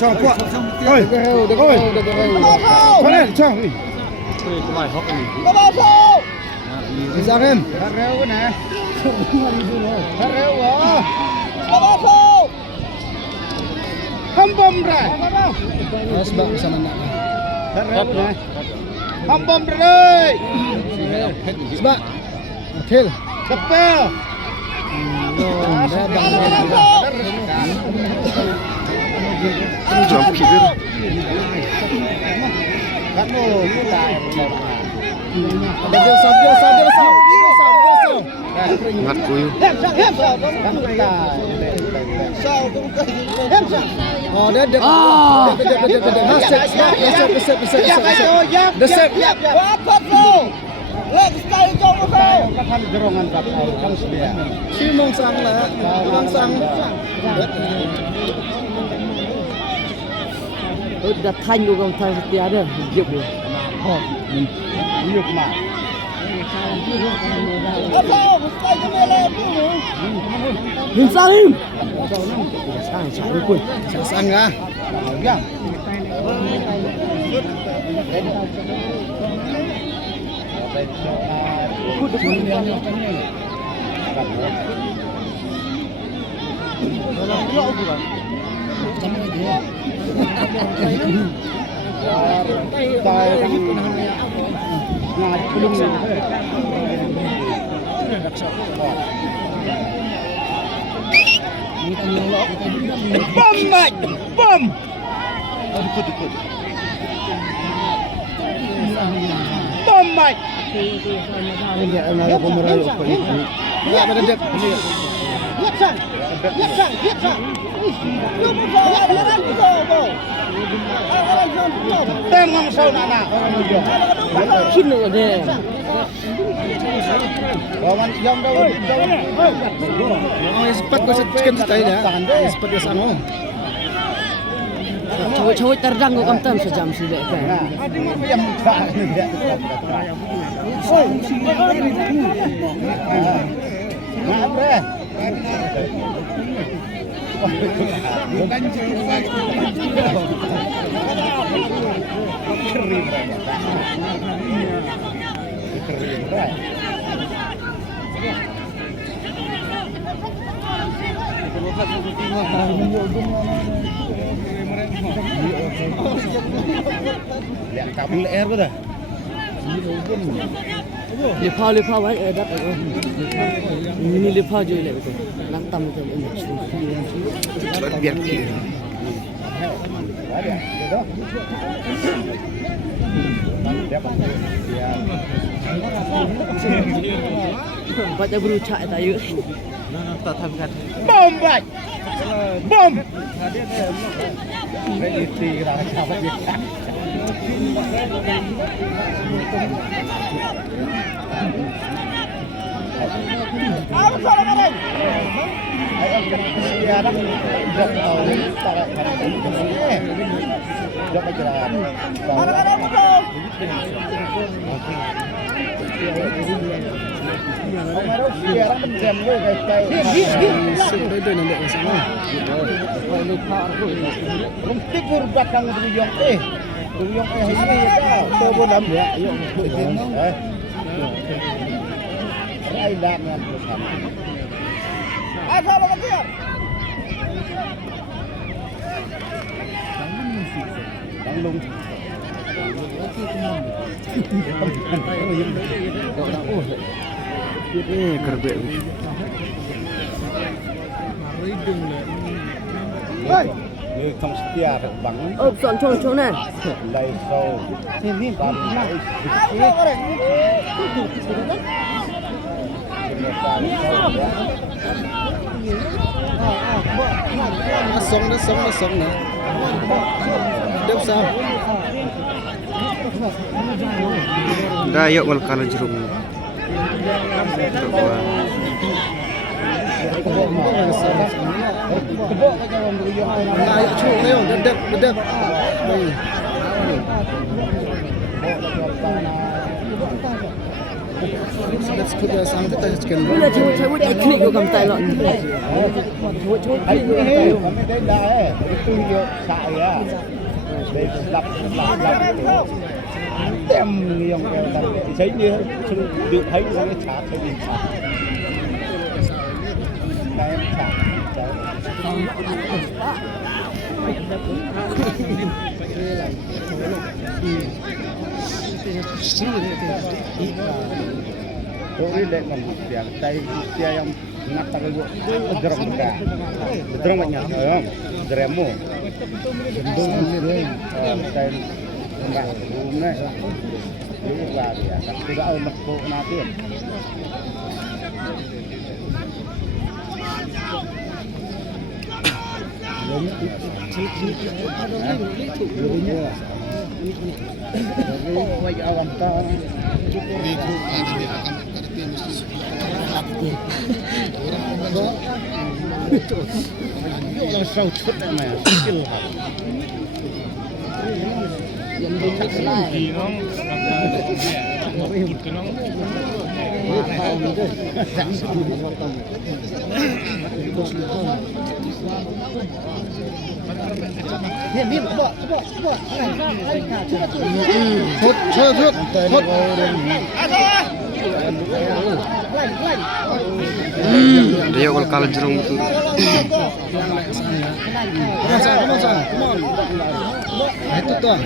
cho quạ ơi ơi con này cho có bài hóc này đi ra em rêu cái nè rêu hả hambom ra sebab sana nak rêu nè hambom ra đây sebab kecil kepel jump kiri kamu kita dia sau ngắt cùi oh dia kan gerongan kapal kan sedia si mong sang udah thanh của công ty setia đó dịp rồi nhiều mà hình sao hình sang chạy với quân sang à bom mạnh bom bom mạnh tem ngang sâu nè khít nữa thế Kawan jam dah cepat kau sekian sekali dah cepat dia sana cowok terdang của công ty sejam sudah kan ada yang tak nah bre bukan kering lihat kabel air betul lipa vậy đất ở ini lipa juga lah betul lantam itu biar kiri baca berucap tayu bom baik bom ini apa kerbau như không setia bằng chọn chỗ này đây sâu ini nó sống nè đeo sao dah yuk makan jeruk ayo cuy leo dedep Sudah sangat tak chicken. Bila cewek-cewek dia klik kau kam tai lot. Cewek-cewek Ay, klik kau kam tai. kami din dahil. Ito yung saya. Lap ito. Tem yung thấy như được thấy cái chả thấy gì chả. Đây em chả. Ori dek kan dia tay dia yang ngata ke gua jerong enggak. Jerong banyak ya. Jeremu. Gendong ni tay enggak rumah. Ini lah dia. Tidak ada nak kau nanti. Wajah awam tak. Yang sau chút này mà skill học. Dia kalau kalah jerung itu. Itu tuh.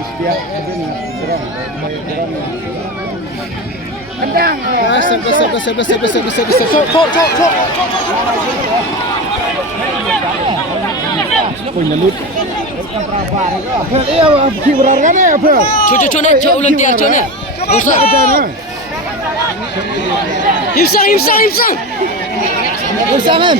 Setiap jerong. Kendang. Punya lut. Iya, kibaran ya, apa? Cuk ni, cuk ulang tiar cuk ni. Usah. Himsang. Bersama.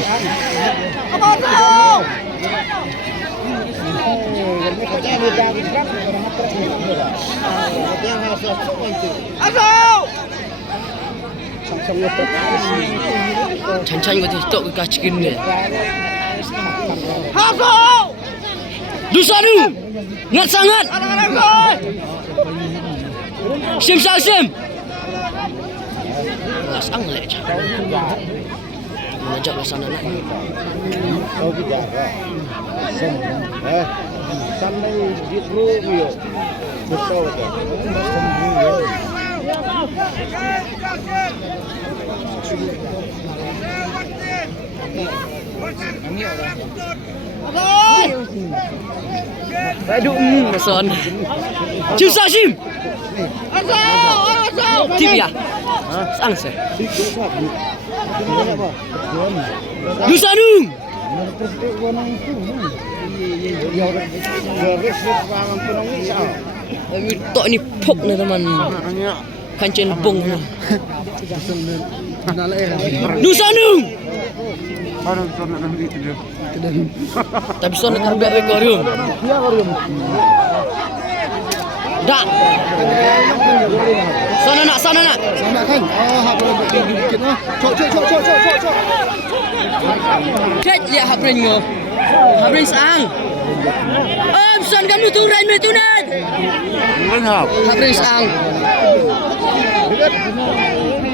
Cancang kau tok ke kacik ni. Dusanu, ngat sangat. Sim. Sang leh cak. Mengajak ke sana nak. Oh tidak. Sampai di Rubio. Betul tu. Aduh, masan. Sim. Tim ya. Sang se. Dusanu. Tok ni pok ni teman. Kancil bong. Dusanu. Tapi sana tak biar korum. Dak. Sana nak. Sama kan? Hak boleh bikin ah. Cok. Cek lihat habrin mo. Habrin sang. Son kan tu rain tu nan. Habrin sang.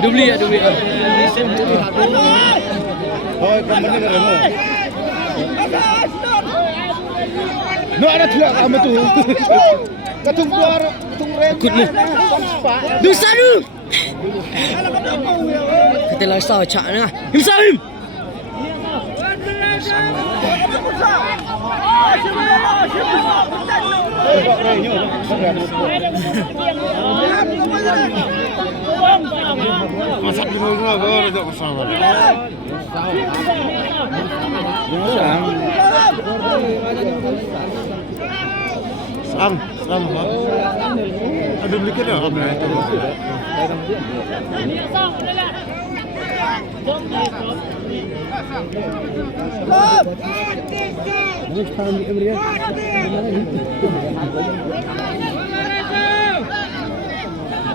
Dubli. Oh, kamu ni dah mau. No ada tulak sama tu. Katung keluar, tung rem. Ikut ni. Dusanu. Kita lasa cak ni. Himsam. Masak di rumah kau dah bersama. Sam. Ada beli kena apa itu?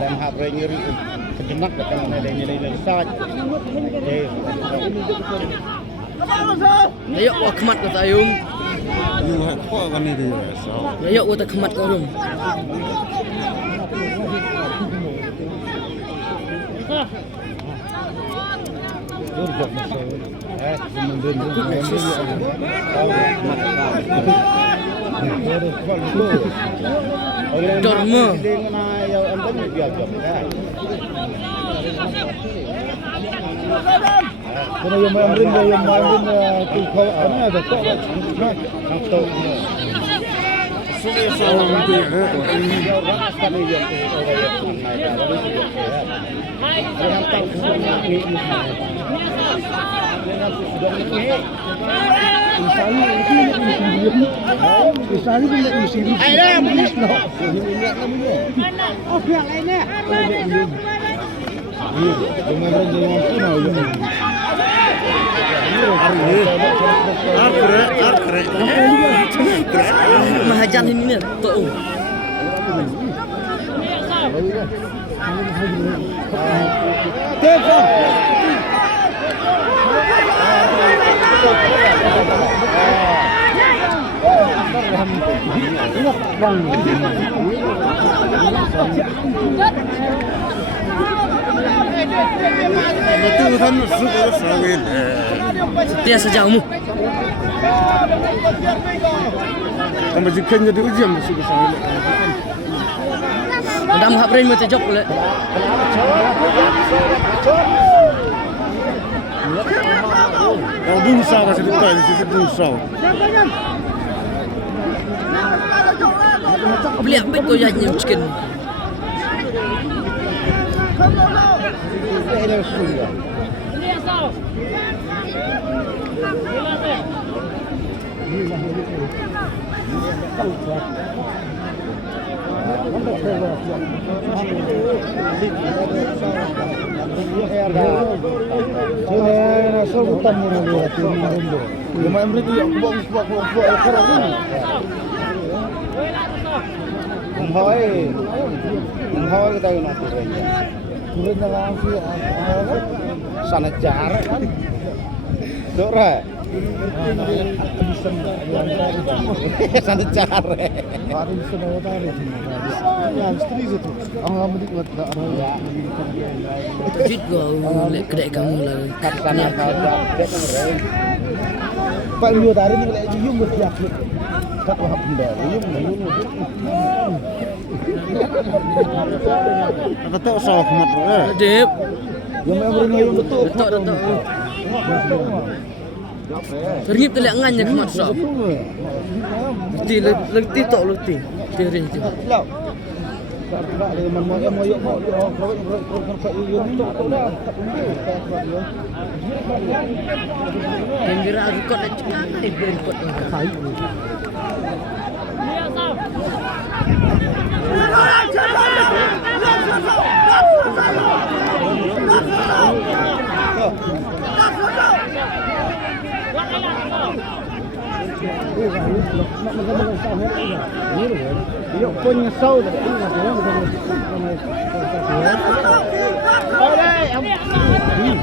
Dan hak nyeri Senak datang nilai-nilai sat. Ayok wa kemat ko tayong. Yung ko kan ni dia. Ayok wa ta kemat ko rum. Urjak masuk. Kemudian Dorma. Kena yang main tu kau ada tak? Nak Mahajan ini ni tu. Itu kan suka sawil. Setia sejauhmu. Kamu jika jadi ujian suka sawil. Dam habrin mo tejok le. Kau dosa kasih depan di situ dosa. Beli apa tu yang chicken? Menghoi kita nak turun langsung sana jar kan dora sana jar Baru sudah tahu. Ya, istri itu. Ang amudik mat da araya. Jit go le kedai kamu lah. sana kada Pak Lio tadi ni lagi yung bersiap. Kat wahab benda. Yung. Apa tak usah kemat eh. Dep. Yang memang yung betul. Betul. Terngip telak ngannya kemat sok. Lenti tok lenti. Tirin tu. Lau. Tak ada mana yang moyok mau kalau yung tu dah. Kamera record nak cakap record ni. Dia punya sau dah. Ini